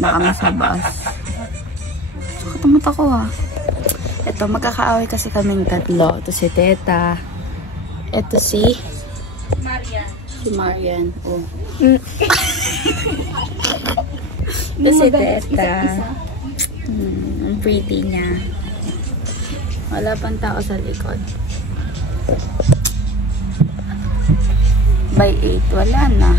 na kami sa bus. Katamot ako ha. Ito, magkakaaway kasi kaming tatlo. Ito si Teta. Ito si Marian. Si Marian. Oh. Ito si Teta. Ang pretty niya. Wala pang tao sa likod. By 8, wala na.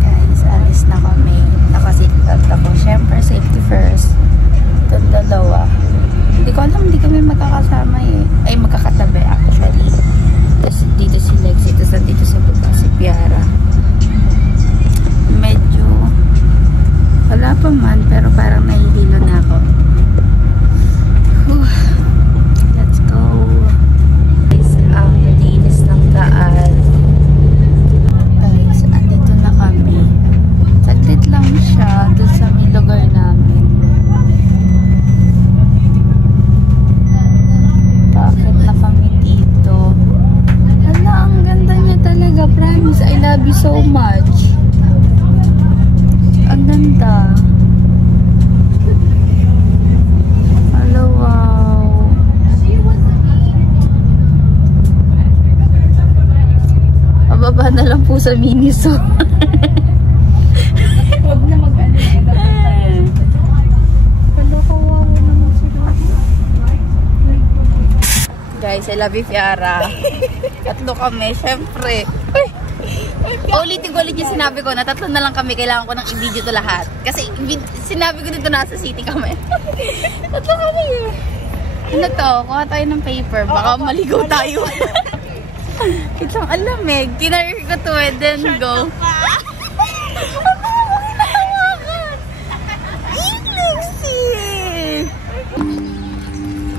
Guys, alis na kami. Nakaseatbelt ako. Siyempre, safety first. Itong dalawa. Hindi ko alam, hindi kami magkakasama eh. Ay, magkakatabi actually. Tapos dito si Lexi. Tapos nandito sa baba si Piara. Medyo wala pa man, pero parang nahihilo na ako. Whew. Let's go. Guys, ang linis ng daan. Guys, andito na kami. Saglit lang siya doon sa may lugar namin. Bakit na kami dito? Hala, ang ganda niya talaga. Promise, I love you so much. Ang ganda. Hello, wow. Pababa na lang po sa Miniso. Huwag na mag-ano. Guys, I love you, Fiara. Tatlo kami, syempre. Ulitin ko ulit yung sinabi ko na tatlo na lang kami. Kailangan ko nang i-video to lahat. Kasi sinabi ko dito nasa city kami. Tatlo kami eh. Ano to? Kuha tayo ng paper. Baka maligaw tayo. Kitang alamig. Tinarir ko to eh. Then go.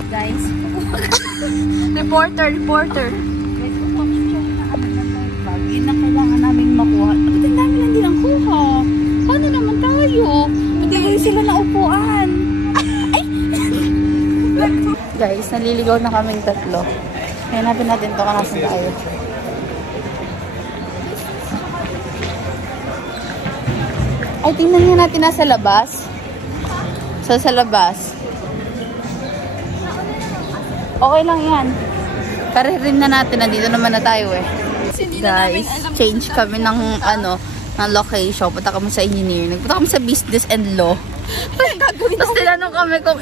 Guys. Reporter. Yun ang kailangan namin makuha. Ba't ang dami lang din ang kuha? Paano naman tayo? Pati sila na upuan. Guys, naliligaw na kaming tatlo. Hanapin natin ito kung nasan tayo. Ay, tingnan nga natin nasa labas. So, sa labas. Okay lang yan. Karirin na natin. Nandito naman na tayo eh. Guys, change kami ng ng location. Punta kami sa engineering. Punta kami sa business and law. Tapos tinanong kami kung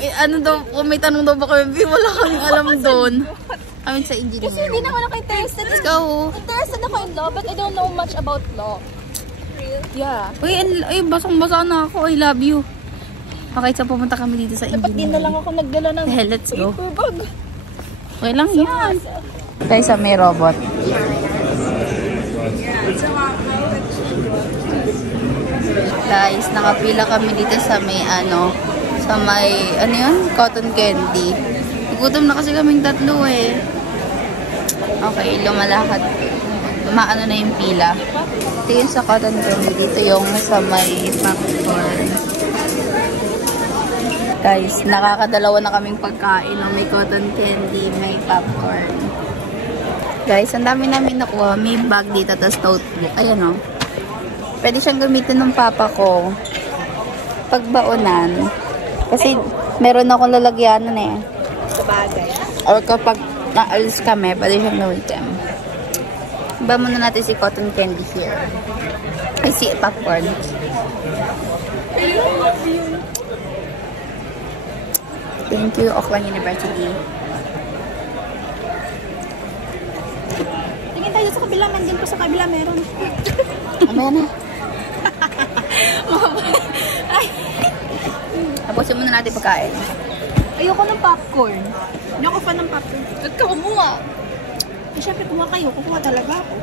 kung may tanong daw ba kami. Wala kaming alam doon. Kami sa engineering. Kasi hindi naman ako interested. Let's go. Interested ako in law, but I don't know much about law. Yeah. Uy, basang-basa na ako. I love you. Okay, so pumunta kami dito sa engineering. Dapat din na lang ako nagdala ng let's go. paper bag. Okay lang yan. Guys, may robot. Guys, nakapila kami dito sa may yun? Cotton candy. Gutom na kasi kaming tatlo eh. Okay, lumalakad. Lumaano na yung pila. Ito yung sa cotton candy. Dito yung sa may popcorn. Guys, nakakadalawa na kaming pagkain. May cotton candy, may popcorn. Guys, ang dami namin nakuha. May bag dito, tapos tote book. Ayan o. Pwede siyang gamitin ng papa ko. Pagbaunan. Kasi meron akong lalagyanan eh. Sabagay. Or kapag naalis kami, pwede siyang gamitin. Iba muna natin si cotton candy here. Ay, si popcorn. Thank you, Auckland University. Tingin tayo sa kabila, man din po sa kabila meron. Mamaya na. Tapusin muna natin pagkain. Ayoko ng popcorn. Hindi ako fan ng popcorn. Ba't ka kumuha? Eh, syempre kumuha kayo. Kukuha talaga ako.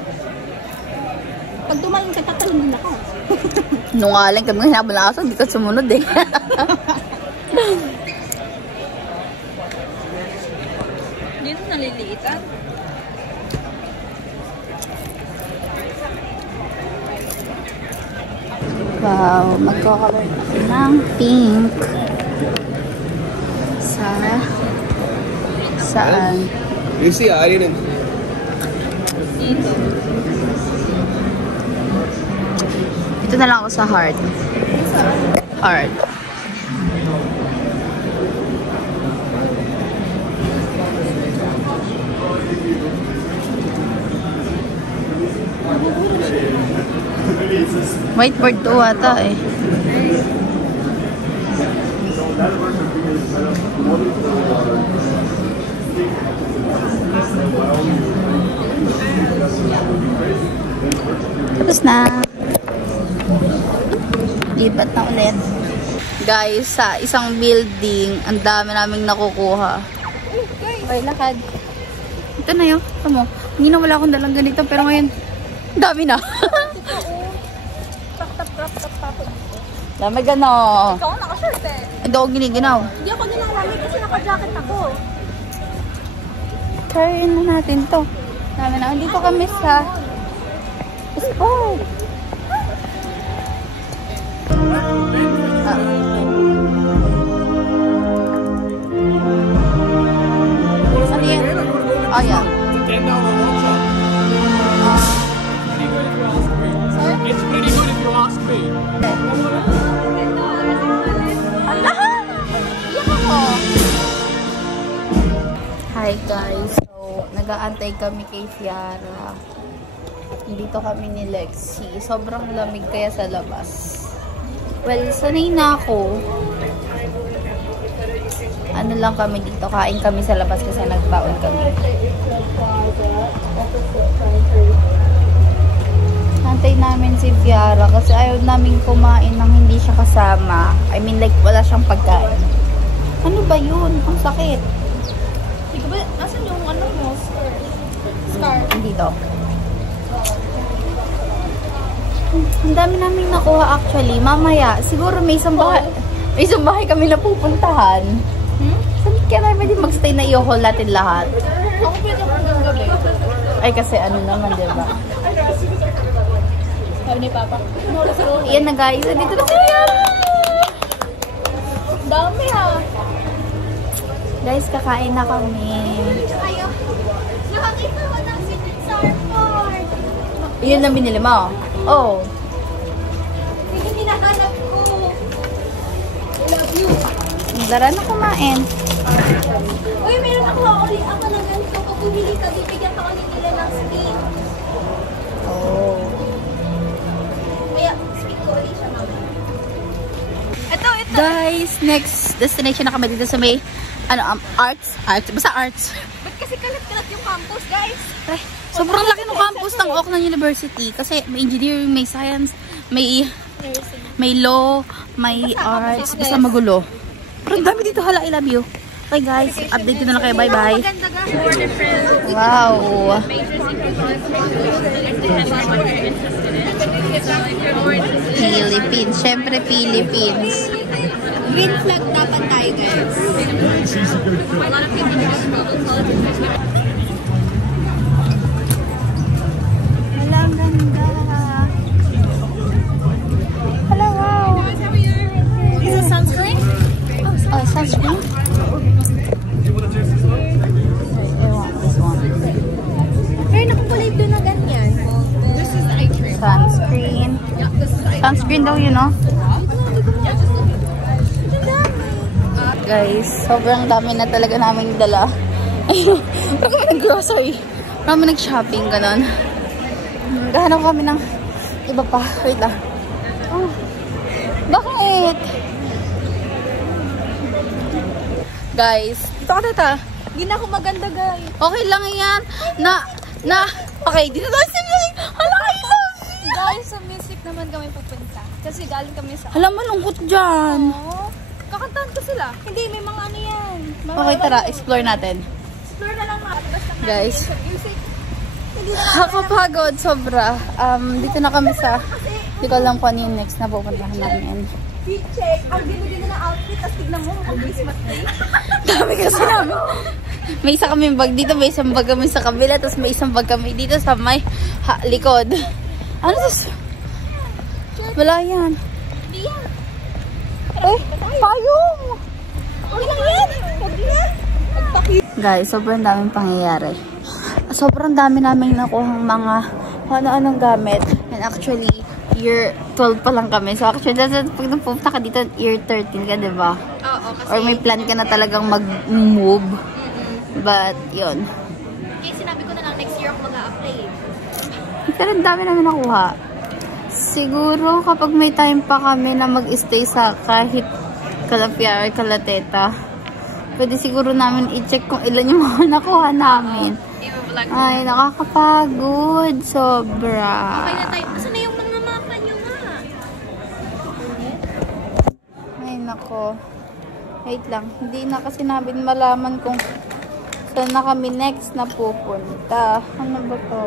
Pag dumaling ka, tatalon din ako. Nungaling kami nga hinabalasan. Hindi ka sumunod eh. Dito naliliitan. Wow, magkakaroon ng pink. Saan? You see, I didn't. Ito na lang ako sa hard. Hard. Whiteboard to ata eh. Tapos na. Lipat na ulit. Guys, sa isang building, ang dami naming nakukuha. Okay, lakad. Ito na yun. Ito mo. Hindi na wala akong dalang ganito, pero ngayon, dami na. Dami gano. Ikaw naka-shirt eh. Hindi ako giniginaw. Hindi ako din nalamig kasi naka-jacket ako. Try na natin to. Dami na. Dito kami sa spot. Ano yan? Oh, yeah. It's pretty good if you ask me. Hi guys. So, nag-aantay kami kay Fiara. Dito kami ni Lexi. Sobrang lamig kaya sa labas. Well, sanay na ako. Ano lang kami dito. Kain kami sa labas kasi nagbaon kami. Antay namin si Fiara kasi ayaw namin kumain nang hindi siya kasama. I mean like wala siyang pagkain. Ano ba yun? Ang sakit. Hindi ko ba, nasan yung ano mo? Scar. Dito. Ang dami namin nakuha actually. Mamaya, siguro may isang bahay kami na pupuntahan. Saan kaya namin din magstay na i-haul natin lahat? Ako pwede ako ng gabi. Ay kasi ano naman, diba? Sabi ni Papa. Yan na guys. Dito na kaya. Dami ah. Guys, kakain na kami. Ayaw. Nakakita ko ng surfboard. Yun na binili mo? Oh. Hindi hinahanap ko. I love you. Dara na kumain. Uy, meron ako ulit ako ng ganito. Pag bumili ka, bibigyan ka ulit nila ng steak. Oh. Kaya, speak ko ulit siya mama. Ito. Guys, next destination na kami dito sa may arts. Basta arts. Ba't kasi kalat-kalat yung campus, guys? Ay, sobrang laki ng campus ng Auckland University. Kasi may engineering, may science, may law, may arts. Basta magulo. Pero ang dami dito. Hala, I love you. Okay guys, update ko na lang kayo. Bye-bye. Wow. Philippines. Siyempre, Philippines. Green flag dapat tayo, guys. Wala, ang ganda. Hello, wow. Is it sunscreen? Oh, sunscreen? I want this one. Pero nakukulay doon na ganyan. This is the eye cream. Sunscreen. Sunscreen daw yun, no? Guys, sobrang dami na talaga namin dala. Ayun, pero kami nag-grocery. Kami nag-shopping, ganon. Gahanap kami ng iba pa. Wait lang. Oh. Bakit? Guys, ito ka tata. Hindi na ako maganda, guys. Okay lang yan. Okay, dito tayo sa music. Hala kayo. Guys, sa music naman kami pupunta. Kasi galing kami sa... Hala, malungkot dyan. Oh, kakantahan ko sila. Hindi, may mga ano yan. Okay, tara. Explore natin. Explore na lang mga basta natin Guys. sa music. Nakakapagod, sobra. Dito na kami sa... Hindi ko alam kung ano yung next na pupuntahan namin. Check. Ang ganda-ganda na outfit. Tapos tignan mo, mukhang Christmas tree. Dami kasi namin. May isa kami bag dito, may isang bag kami sa kabila, tapos may isang bag kami dito sa may likod. Ano this? Wala yan. Hindi yan. Eh, payong! Huwag lang yan. Huwag yan. Guys, sobrang daming pangyayari. Sobrang dami naming nakuhang mga ano-anong gamit. And actually, year 12 pa lang kami. So actually, pag napupunta ka dito, year 13 ka, diba? Oo, kasi... Or may plan ka na talagang mag-move. But, yun. Kaya sinabi ko na lang, next year ako mag-a-apply. Pero ang dami namin nakuha. Siguro, kapag may time pa kami na mag-stay sa kahit Calapia or Calateta, pwede siguro namin i-check kung ilan yung mga nakuha namin. Ay, nakakapagod. Sobra. Okay na tayo. Kasi na yung mga mapa nyo nga. Ay, nako. Wait lang. Hindi na kasi namin malaman kung saan na kami next na pupunta. Ano ba to?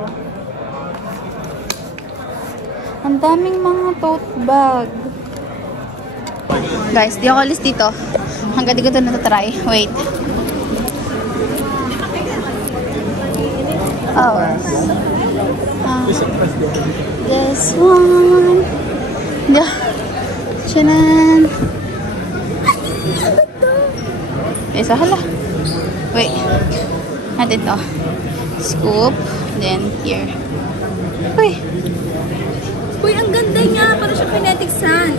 Ang daming mga tote bag. Guys, di ako alis dito. Hanggang di ko ito natatry. Wait. Oh. This one. Yeah. Chanan. Okay, so hala. Wait. Natin to. Scoop. Then here. Uy. Uy, ang ganda niya. Para siya kinetic sand.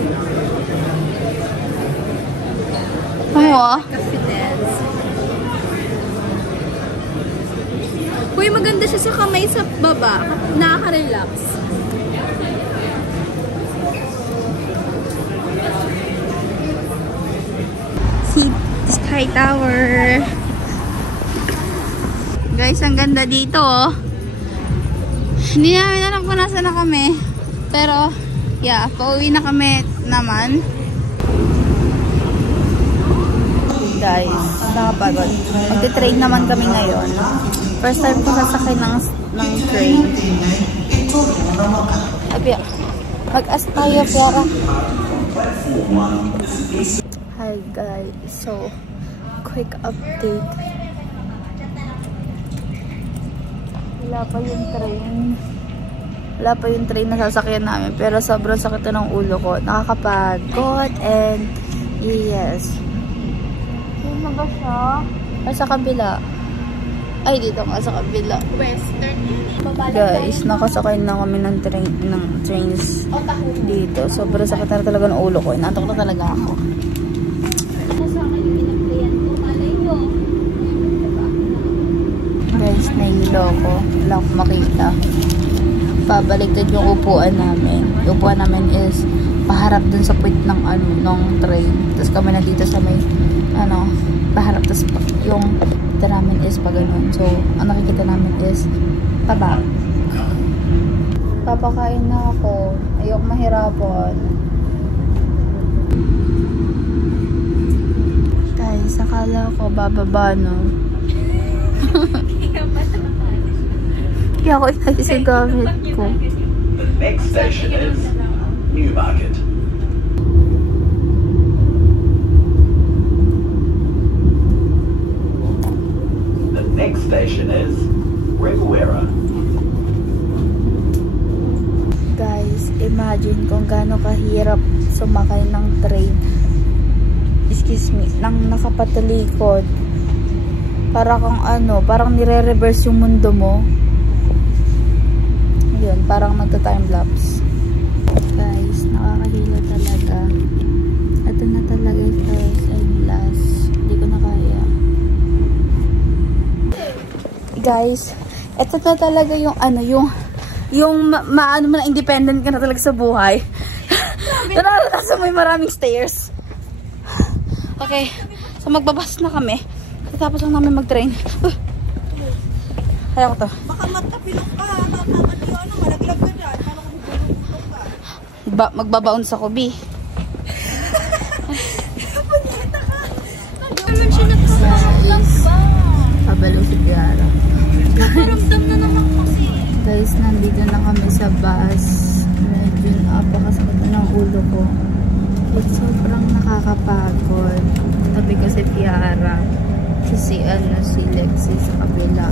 Ano? Confidence. Uy, maganda siya sa kamay sa baba. Nakaka-relax. See the Sky Tower. Guys, ang ganda dito, oh. Hindi namin alam kung nasa na kami. Pero, yeah, pauwi na kami naman. Guys, nakapagod. Magte-train naman kami ngayon. First time ko sasakay ng train. Abya, mag-as tayo, Piara. Hi guys, so quick update. Wala pa yung train na sasakyan namin, pero sobrang sakit ng ulo ko. Nakakapagod and yes. Saan na ba siya? Ay, sa kabila. Ay, dito nga sa kabila. Western. Guys, nakasakay na kami ng trains dito. Sobrang sakit na talaga ng ulo ko. Inaantok na talaga ako. Guys, nahilo ko. Wala akong makita. Pabaliktad yung upuan namin. Yung upuan namin is paharap dun sa puwit ng train. Tapos kami na dito sa may paharap. Tapos yung namin is pa ganun. So, ang nakikita namin is pabak. Papakain na ako. Ayok mahirapan. Guys, akala ko bababa, no? Kaya ako inayos yung gamit ko. The next station is Newmarket. The next station is Remuera. Guys, imagine kung gaano kahirap sumakay ng train. Excuse me, nang nakapatalikod. Para kang parang nire-reverse yung mundo mo. Yun, parang magta-time-lapse. Guys, nakakahilo talaga. Ito na talaga yung first and last. Hindi ko na kaya. Guys, ito na talaga yung yung maano mo na independent ka na talaga sa buhay. Nararanasan mo yung maraming stairs. Okay, so magbabas na kami. Tapos lang namin mag-train. Kaya ko to. Baka matapilok ka. Malaglag ka dyan. Magbabaon sa kubi. Naman siya nagpaparamdam ba? Kabalo si Piara. Nagpaparamdam na naman kasi. Guys, nandito na kami sa bus. Medyo napakasakit ng ulo ko. At sobrang nakakapagod. Tabi ko si Piara. Si Lexi sa kabila.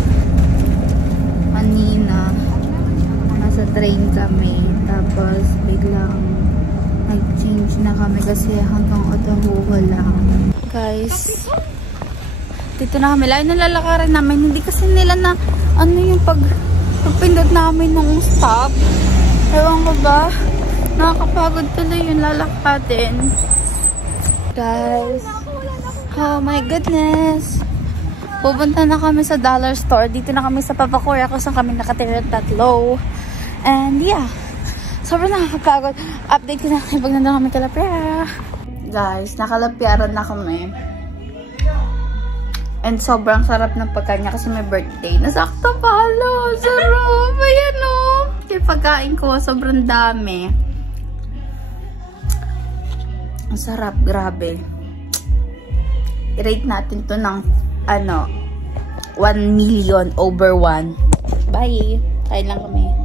Kanina, nasa train kami. Tapos, biglang nag-change na kami kasi hanggang Otahuwa lang. Guys, dito na kami. Layo na lalakaran namin. Hindi kasi nila na, yung pagpindot namin nung stop. Ewan ko ba? Nakakapagod tuloy yung lalakatin. Guys. Oh my goodness. Pupunta na kami sa dollar store. Dito na kami sa Papacoria kung saan kami nakatira tatlo. And yeah. Sobrang nakakapagod. Update ko na kayo pag nandun kami kalapyara. Guys, nakalapyaran na kami. And sobrang sarap ng pagkain niya kasi may birthday. Nasakto pala. Sarap. Ayan o. Yung pagkain ko, sobrang dami. Ang sarap. Grabe. I-rate natin to ng 1 million over 1. Bye. Kain lang kami.